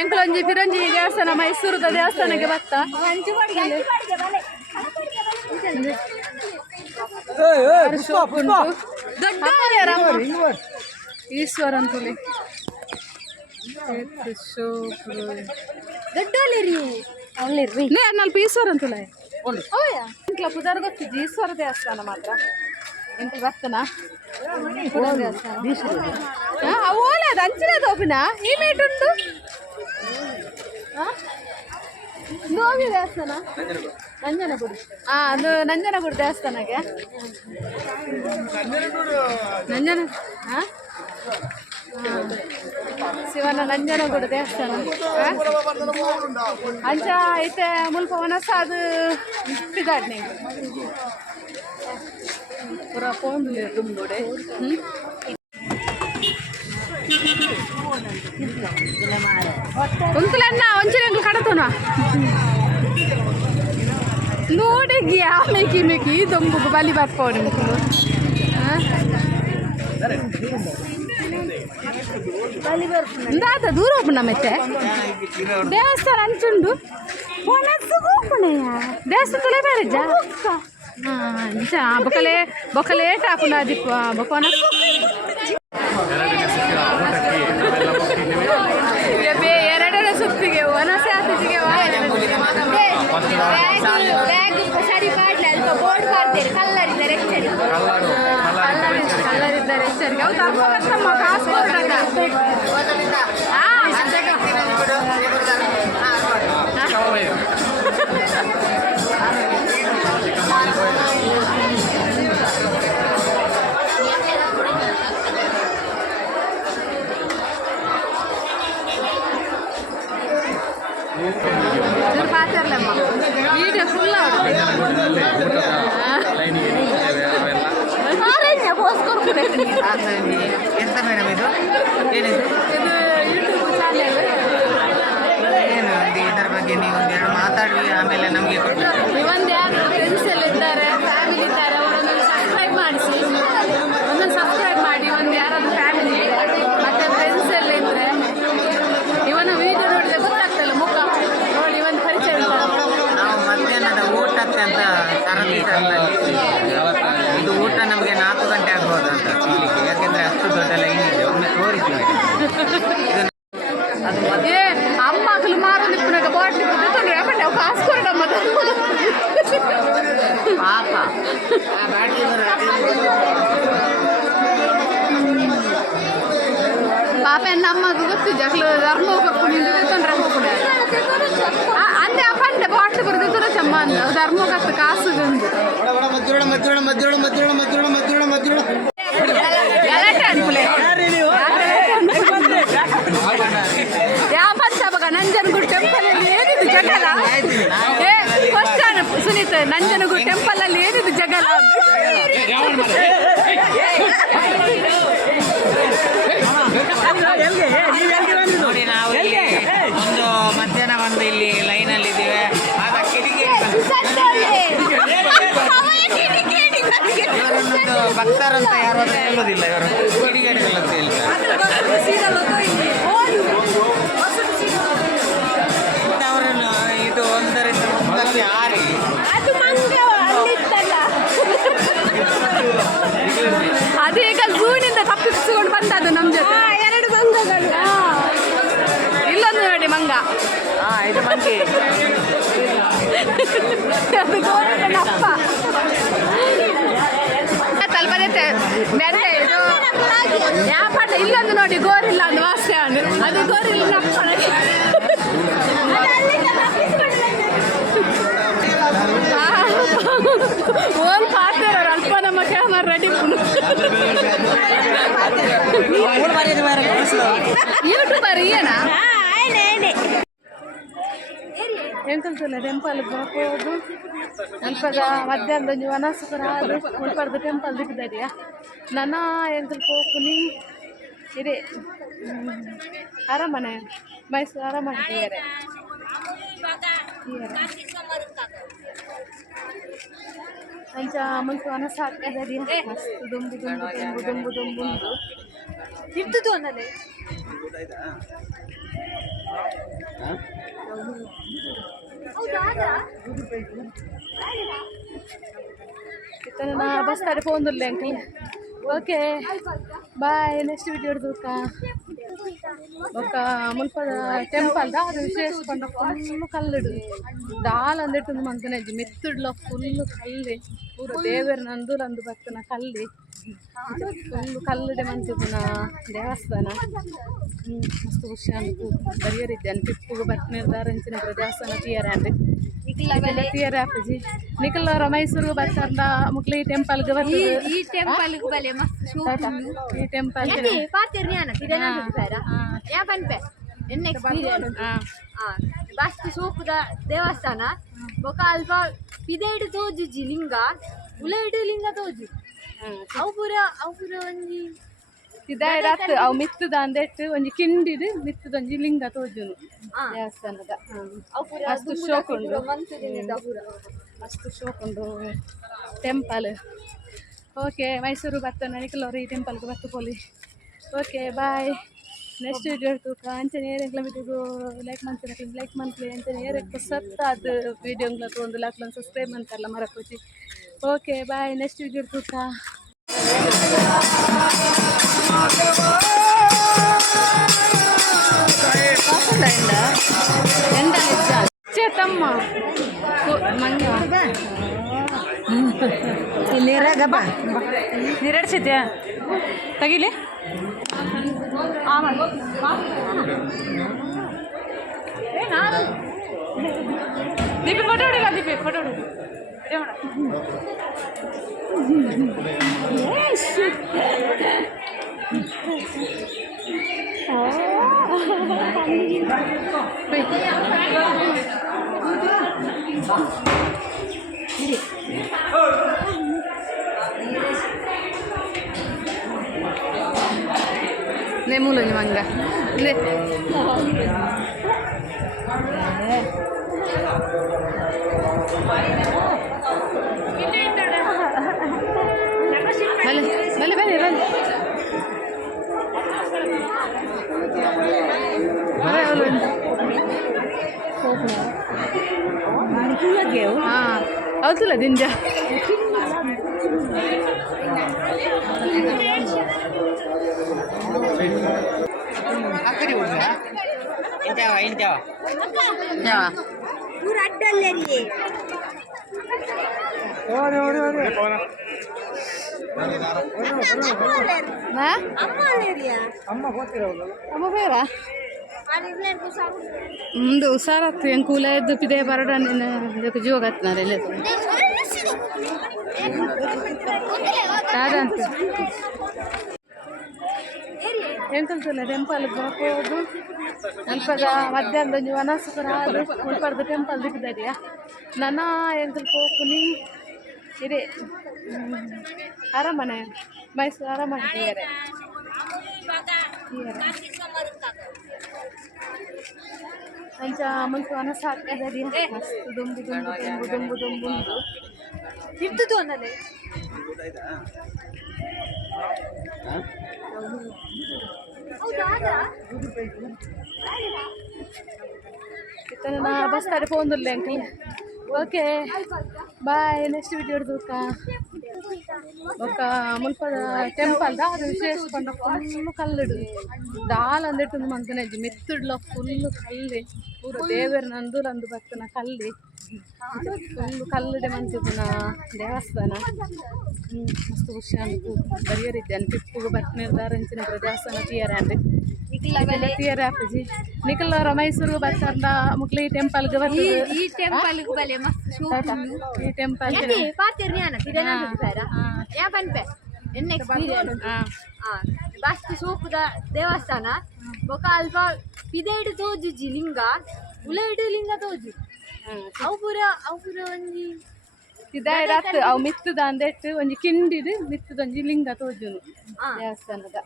ಎಂಕ್ಲೊಂಜಿ ಪಿರಂಜಿ ದೇವಸ್ಥಾನ ಮೈಸೂರದ ದೇವಸ್ಥಾನಕ್ಕೆ ಬತ್ತ ಈಶ್ವರ ಅಂತುಲಿ ನಾಲ್ಕು ಈಶ್ವರ ಅಂತುಲ ಇಂಕ್ಲ ಪುದಾರ್ ಗೊತ್ತಿದ್ದು ಈಶ್ವರ ದೇವಸ್ಥಾನ ಮಾತ್ರ ಇಂಕ್ಲ ಬರ್ತನ ಓಲದ ಅಂಚಿನದ ಒಪ್ಪಿನ ಈ ಮೇಟುಂಟು ನೋವಿ ದೇವಸ್ಥಾನ ನಂಜನಗೂಡು ಅದು ನಂಜನಗೂಡು ದೇವಸ್ಥಾನಕ್ಕೆ ನಂಜನ ಶಿವನ ನಂಜನಗೂಡು ದೇವಸ್ಥಾನ ಅಂಚ ಐತೆ ಮುಲ್ಪ ಮನಸ್ಸ ಅದು ಪಿದಾಡ್ನೆ ಪೂರ ಪೋಂದು ತುಂಬೋಡೆ ಉಂತಲನ್ನ ಒಂಚೂರು ಕಡತೋಣ ನೋಡಿಗಿ ಆಮೇಕಿ ಮೇಕಿ ದೊಂಬು ಬಲಿ ಬರ್ಕೋಣ ಇಂದಾತ ದೂರ ಹೋಗ್ಬಿಡ ಮತ್ತೆ ದೇವಸ್ಥಾನ ಅಂಚುಂಡು ದೇವಸ್ಥಾನ ಬೇರೆ ಬೊಕಲೆ ಬೊಕಲೆ ಟಾಪುನ ದಿಪ್ಪ ಬೊಕೋನ ಎರಡನೇ ಸುತ್ತಿಗೆ ಒನಸೆ ಆತಿಗೆ ಕಲ್ಲರಿದ್ದಾರೆ ಎಚ್ಚರಿಗೆ ಅವ್ರು ತರ್ಬೇಕಮ್ಮ ಕಾಸು ಪಾತ್ರಲ್ಲಮ್ಮ ವೀಡಿಯೋ ಫುಲ್ ಎಂತ ಮೇಡಮ್ ಇದು ಏನಿದು ಇದು ಯೂಟ್ಯೂಬ್ ಚಾನೆಲ್ ಏನು ಇದರ ಬಗ್ಗೆ ನೀವು ಒಂದೆರಡು ಮಾತಾಡಿ ಆಮೇಲೆ ನಮಗೆ ಒಂದು ಯಾರು ಫ್ರೆಂಡ್ಸ್ ಎಲ್ಲ ಇದ್ದಾರೆ ಫ್ಯಾಮಿಲಿ ಇದ್ದಾರೆ ಅವರೊಂದು ಸಬ್ಸ್ಕ್ರೈಬ್ ಮಾಡಿಸಿ ಒಂದೊಂದು ಸಬ್ಸ್ಕ್ರೈಬ್ ಮಾಡಿ ಒಂದು ಯಾರಾದ್ರೂ ಫ್ಯಾಮಿಲಿ ಮತ್ತೆ ಫ್ರೆಂಡ್ಸ್ ಎಲ್ಲ ಇದ್ರೆ ಇವನು ವಿಡಿಯೋ ನೋಡಿದ್ರೆ ಗೊತ್ತಾಗ್ತಲ್ಲ ಮುಖ ನೋಡಿ ಒಂದು ಪರಿಚಯ ನಾವು ಮಧ್ಯಾಹ್ನದ ಊಟಕ್ಕೆ ಅಂತ ಇದು ಊಟ ನಮಗೆ 4 ಗಂಟೆ ಆಗ್ಬೋದು ಅಂತ ಚೀಲಿಕ್ಕೆ ಯಾಕೆಂದ್ರೆ ಅಷ್ಟು ದೊಡ್ಡ ಲೈನ್ ಇದೆ ಒಮ್ಮೆ ತೋರಿಸಿ ಏ ಅಮ್ಮಗಳು ಮಾರೋದು ಪುನಃ ಬಾಟ್ಲಿ ತೊಂದರೆ ಯಾಕಂದ್ರೆ ಅವು ಕಾಸು ಕೊಡಮ್ಮ ಪಾಪ ಪಾಪ ಎನ್ನ ಅಮ್ಮಗೂ ಗೊತ್ತಿದ್ದೆ ಅಕ್ಲು ಧರ್ಮ ಹೋಗ್ಬೇಕು ನಿಂದು ತೊಂದರೆ ಹೋಗ್ಬಿಡ ಅಂದೆ ಆ ಪಂಡೆ ಬಾಟ್ಲಿ ಬರೋದು ತುರ ಚಮ್ಮ ಅಂದ ಧರ್ಮ ಹೋಗತ್ತೆ ಕಾಸು ಬಂದು ನಂಜನಗೂಡು ಟೆಂಪಲ್ ಅಲ್ಲಿ ಏನಿದು ಜಗಲ ಫಸ್ಟ್ ಸುನೀತ್ ನಂಜನಗೂಡು ಟೆಂಪಲ್ ಅಲ್ಲಿ ಏನಿದು ಜಗಲ ನೋಡಿ ನಾವು ಇಲ್ಲಿ ಒಂದು ಮಧ್ಯಾಹ್ನ ಬಂದು ಇಲ್ಲಿ ಲೈನಲ್ಲಿ ಇದ್ದೀವಿ ಆಗ ಇವರನ್ನೊಂದು ಭಕ್ತರಂತ ಯಾರು ಅಂತ ಹೇಳೋದಿಲ್ಲ ಇವರು ಕಿಡಿಗೇಡಿಗಳು ಅಂತ ಹೇಳ್ತಾರೆ ಅವರನ್ನು ಇದು 1 ರಿಂದ 9 ಆರಿ ಅದು ಈಗ ಝೂನಿಂದ ತಪ್ಪಿಸಿಕೊಂಡು ಬಂದದ್ದು ನಮ್ಮ ಜೊತೆ 2 ಮಂಗಗಳು ಇಲ್ಲೊಂದು ನೋಡಿ ಮಂಗ ಇದು ಮಂಗಿ ಅಪ್ಪ ತಲ್ಪದೈತೆ ಬೇರೆ ಇದು ಯಾಪಟ ಇಲ್ಲೊಂದು ನೋಡಿ ಗೋರಿಲ್ಲ ಒಂದು ವಾಸ್ತೆ ಅದು ಗೋರಿಲ್ಲ ಅಪ್ಪ ಓಲ್ ಪಾತ್ರ ಅಲ್ಪ ನಮ್ಮ ಕ್ಯಾಮರಾ ರೆಡಿ ಯೂಟ್ಯೂಬರ್ ಏನಾ ಎಂಕಲ್ತಲ್ಲ ಟೆಂಪಲ್ ಬರ್ಬೋದು ಅಲ್ಪದ ಮಧ್ಯಾಹ್ನದ ವನಸುಕರ ಉಳ್ಪಡ್ದು ಟೆಂಪಲ್ ದಿಕ್ಕಿದರಿಯಾ ನನ್ನ ಎಂಕಲ್ ಪೋಪುನಿ ಇದೆ ಅರಮನೆ ಮೈಸೂರು ಅರಮನೆ ಬೇರೆ ಅಂಚ ಮುಂಚೆ ವನಸ ಹಾಕಿದರಿ ಮಸ್ತ್ ದುಂಬು ದುಂಬು ದುಂಬು ದುಂಬು ದುಂಬು ಉಂಟು ಇರ್ತದು ಅನ್ನಲೇ ಇತ್ತನ ಬಸ್ ತಾರೆ ಪೋಂದುಲ್ಲೆ uncle. Okay bye, next video ಹಿಡ್ದುಕ ಬೊಕ್ಕ ಮುಲ್ಪದ ಟೆಂಪಲ್ ದ ಅದು ವಿಶೇಷ ಪಂಡ ಫುಲ್ಲು ಕಲ್ಲಿಡು ದಾಲ್ ಅಂದಿಟ್ಟು ಮಂತನೆಜ್ಜಿ ಮೆತ್ತುಡ್ಲ ಫುಲ್ಲು ಕಲ್ಲೆ ಪೂರ ದೇವರ ನಂದುಲಂದು ಬರ್ತನ ಕಲ್ಲಿ ಫುಲ್ಲು ಕಲ್ಲಿಡೆ ಮಂತುದಿನ ದೇವಸ್ಥಾನ. ಮಸ್ತ್ ಖುಷಿ ಅಂತು ಬರಿಯರಿದ್ದಾನೆ ಟಿಪ್ಪುಗು ಬಟ್ ನಿರ್ಧಾರಂಚಿನ ದೇವಸ್ಥಾನ ತೀಯರಾಂಡ್ ತೀಯರ ಆಪಜಿ ನಿಖಲ್ವರ ಮೈಸೂರು ಬರ್ತಾರ ಮುಕ್ಲಿ ಟೆಂಪಲ್ಗೆ ಬರ್ತದೆ. ಈ ಟೆಂಪಲ್ಗೆ ಬಲೆ ಮಸ್ತ್ ಈ ಟೆಂಪಲ್ ಪಾತಿರ್ನಿ ಅನ್ನ ಯಾ ಪನ್ಪೆ ಎನ್ನ ಎಕ್ಸ್ಪೀರಿಯನ್ಸ್ ಮಸ್ತ್ ಸೂಪುದ ದೇವಸ್ಥಾನ ಬೊಕ ಅಲ್ಪ ಪಿದೈಡ್ ತೋಜುಜಿ ಲಿಂಗ ಉಲೈಡ್ ಲಿಂಗ ತೋಜು ಅವು ಪೂರ ಒಂಜಿ ಇದಾಯ್ತು ಅವು ಮಿತ್ತದ ಅಂದೆಟ್ಟು ಒಂಜಿ ಕಿಂಡಿಡು ಮಿತ್ತದ ಒಂಜಿ ಲಿಂಗ ತೋಜುನು ದೇವಸ್ಥಾನದ ಮಸ್ತ್ ಶೋಕುಂಡು ಮಸ್ತ್ ಶೋಕುಂಡು ಟೆಂಪಲ್. ಓಕೆ ಮೈಸೂರು ಬರ್ತಾನೆ ನಿಖಲವ್ರು ಈ ಟೆಂಪಲ್ಗೆ ಬರ್ತು ಪೋಲಿ. ಓಕೆ ಬಾಯ್, ನೆಕ್ಸ್ಟ್ ವಿಡಿಯೋ ತೂಕ ಅಂಚನೆ ಏರೆಗ್ಲ ಬಿಟ್ಟಿಗೂ ಲೈಕ್ ಮಂತ್ಲಿ ಅಂಚನೆ ಏರೆಗ್ ಸತ್ತ ಅದು ವಿಡಿಯೋಗ್ಲ ತೊಗೊಂಡು ಲಾಕ್ಲೊಂದು ಸಬ್ಸ್ಕ್ರೈಬ್ ಮಾಡ್ತಾರಲ್ಲ ಮರಕೋಚಿ. ಓಕೆ ಬಾಯ್, ನೆಕ್ಸ್ಟ್ ವಿಡಿಯೋ ತೂಕ. ತಮ್ಮ ನೀರಾಗ ಬಾ ನೀರಾಡ್ಸಿದ್ಯಾ ತಗಿಲಿ ದೀಪಿ ಫೋಟೋ ಹೊಡಿಲ್ಲ ದೀಪಿ ಫೋಟೋ ಹೊಡಿ 내 mulanya mangga. Ne. Bale bale bale. Bale ulun. Marikula geu. Avutula dinja. ಇಂತವ ಪೂರ ಅಡ್ಡಲ್ಲೇ అమ్మ పేరా ముందు హుషారత్తు ఏం కూల ఎద్దు పిదే పరడా నేను జోగత్తున్నారు లేదు కాదంత ఏం కలుతులే టెంపల్కి పోదు ಅಲ್ಪದ ಮಧ್ಯಾಹ್ನದ ಒಂಜಿ ವನಸ್ಪರ ಆದು ಮುಲ್ಪರ್ದ ಟೆಂಪಲ್ ದಿಕ್ಕದಡಿಯ ನನ್ನ ಎಂಕಲ್ ಪೋಪುನಿ ಇದೇ ಅರಮನೆ ಮೈಸೂರು ಅರಮನೆ ತೀಯರೆ ಅಂಚ ಮುಲ್ಪ ವನಸ್ ಹಾಕದಡಿಯ ಮಸ್ತ್ ದುಂಬು ದುಂಬು ದುಂಬು ದುಂಬು ದುಂಬು ಉಂಟು ಇರ್ತದು ಅನ್ನಲೆ ಇತ್ತನ ಬಸ್ ತಾರೆ ಪೋಂದುಲ್ಲೆ uncle. Okay bye, next video ಹಿಡ್ದುಕ ಬೊಕ್ಕ ಮುಲ್ಪದ ಟೆಂಪಲ್ ದ ಅದು ವಿಶೇಷ ಪಂಡ ಫುಲ್ಲು ಕಲ್ಲಿಡು ದಾಲ್ ಅಂದಿಟ್ಟು ಮಂತನೆಜ್ಜಿ ಮೆತ್ತುಡ್ಲ ಫುಲ್ಲು ಕಲ್ಲಿ ಪೂರ ದೇವರ ನಂದುಲಂದು ಬರ್ತನ ಕಲ್ಲಿ ಫುಲ್ಲು ಕಲ್ಲಿಡೆ ಮಂತಿದಿನ ದೇವಸ್ಥಾನ. ಮಸ್ತ್ ಖುಷಿ ಅಂತು ಬರಿಯರಿದ್ದಾನೆ ಟಿಪ್ಪುಗು ಬಟ್ ನಿರ್ಧಾರಂಚಿನ ದೇವಸ್ಥಾನ ತೀಯರಾಂಡ್ ತೀಯರ ಆಪಜಿ ನಿಖಲ್ವರ ಮೈಸೂರು ಬರ್ತಾರ ಮುಕ್ಲಿ ಟೆಂಪಲ್ಗೆ ಬರ್ತದೆ. ಈ ಟೆಂಪಲ್ಗೆ ಬಲೆ ಮಸ್ತ್ ಈ ಟೆಂಪಲ್ ಪಾತಿರ್ನಿ ಅನ್ನ ಯಾ ಪನ್ಪೆ ಎನ್ನ ಎಕ್ಸ್ಪೀರಿಯನ್ಸ್ ಮಸ್ತ್ ಸೂಪುದ ದೇವಸ್ಥಾನ ಬೊಕ ಅಲ್ಪ ಪಿದೈಡ್ ತೋಜುಜಿ ಲಿಂಗ ಉಲೈಡ್ ಲಿಂಗ ತೋಜು ಅವು ಪೂರ ಒಂಜಿ ಇದಾಯ್ತು ಅವು ಮಿತ್ತದ ಅಂದೆಟ್ಟು ಒಂಜಿ ಕಿಂಡಿಡು ಮಿತ್ತದ ಒಂಜಿ ಲಿಂಗ ತೋಜುನು ದೇವಸ್ಥಾನದ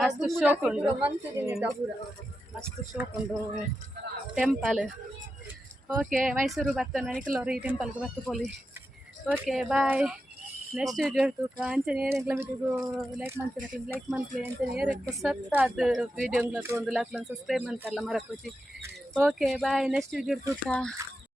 ಮಸ್ತ್ ಶೋಕುಂಡು ಮಸ್ತ್ ಶೋಕುಂಡು ಟೆಂಪಲ್. ಓಕೆ ಮೈಸೂರು ಬರ್ತಾನೆ ನಿಖಲವ್ರು ಈ ಟೆಂಪಲ್ಗೆ ಬರ್ತು ಪೋಲಿ. ಓಕೆ ಬಾಯ್, ನೆಕ್ಸ್ಟ್ ವಿಡಿಯೋ ತೂಕ ಅಂಚನೆ ಏರೆಗ್ಲ ಬಿಟ್ಟಿಗೂ ಲೈಕ್ ಮಂತ್ಲಿ ಅಂಚನೆ ಏರೆಗ್ ಸತ್ತ ಅದು ವಿಡಿಯೋಗ್ಲ ತೊಗೊಂಡು ಲಾಕ್ಲೊಂದು ಸಬ್ಸ್ಕ್ರೈಬ್ ಮಾಡ್ತಾರಲ್ಲ ಮರಕೋಚಿ. ಓಕೆ ಬಾಯ್, ನೆಕ್ಸ್ಟ್ ವಿಡಿಯೋ ತೂಕ.